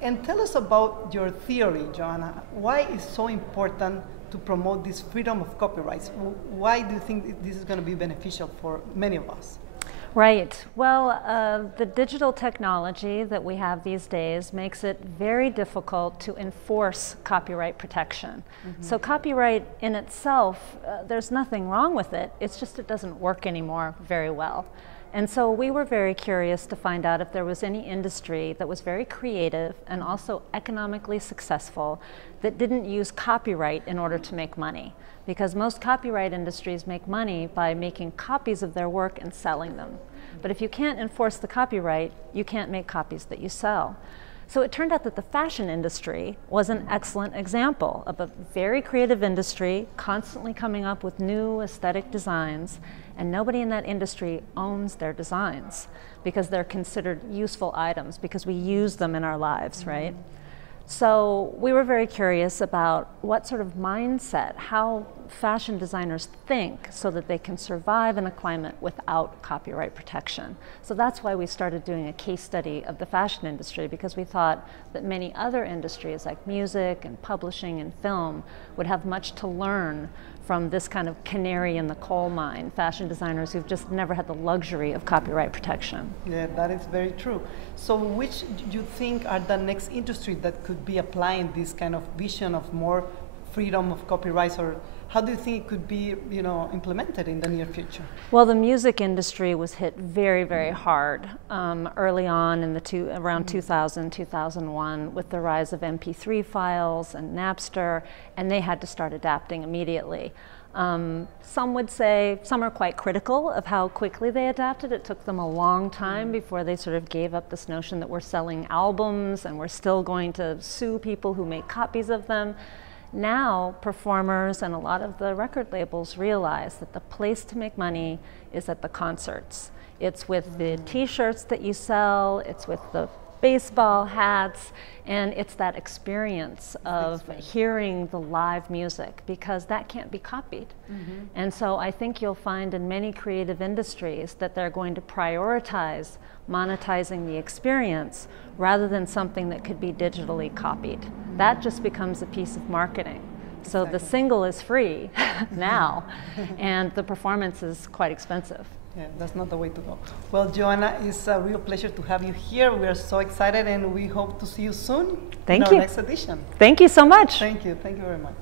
And tell us about your theory, Johanna. Why is it so important to promote this freedom of copyrights? Why do you think this is going to be beneficial for many of us? Right. Well, the digital technology that we have these days makes it very difficult to enforce copyright protection. So copyright in itself, there's nothing wrong with it. It's just it doesn't work anymore very well. And so we were very curious to find out if there was any industry that was very creative and also economically successful that didn't use copyright in order to make money. Because most copyright industries make money by making copies of their work and selling them. But if you can't enforce the copyright, you can't make copies that you sell. So it turned out that the fashion industry was an excellent example of a very creative industry constantly coming up with new aesthetic designs, and nobody in that industry owns their designs because they're considered useful items because we use them in our lives, right? So we were very curious about what sort of mindset, how fashion designers think so that they can survive in a climate without copyright protection. So that's why we started doing a case study of the fashion industry, because we thought that many other industries like music and publishing and film would have much to learn from this kind of canary in the coal mine, fashion designers who've just never had the luxury of copyright protection. Yeah, that is very true. So which do you think are the next industries that could be applying this kind of vision of more freedom of copyrights, or how do you think it could be, implemented in the near future? Well, the music industry was hit very, very hard early on in around 2000, 2001 with the rise of MP3 files and Napster, and they had to start adapting immediately. Some would say, some are quite critical of how quickly they adapted. It took them a long time before they sort of gave up this notion that we're selling albums and we're still going to sue people who make copies of them. Now, performers and a lot of the record labels realize that the place to make money is at the concerts. It's with the t-shirts that you sell, it's with the baseball hats, and it's that experience of hearing the live music, because that can't be copied. And so I think you'll find in many creative industries that they're going to prioritize monetizing the experience rather than something that could be digitally copied. That just becomes a piece of marketing. So the single is free now, and the performance is quite expensive. Yeah, that's not the way to go. Well, Johanna, it's a real pleasure to have you here. We are so excited, and we hope to see you soon in our next edition. Thank you so much. Thank you very much.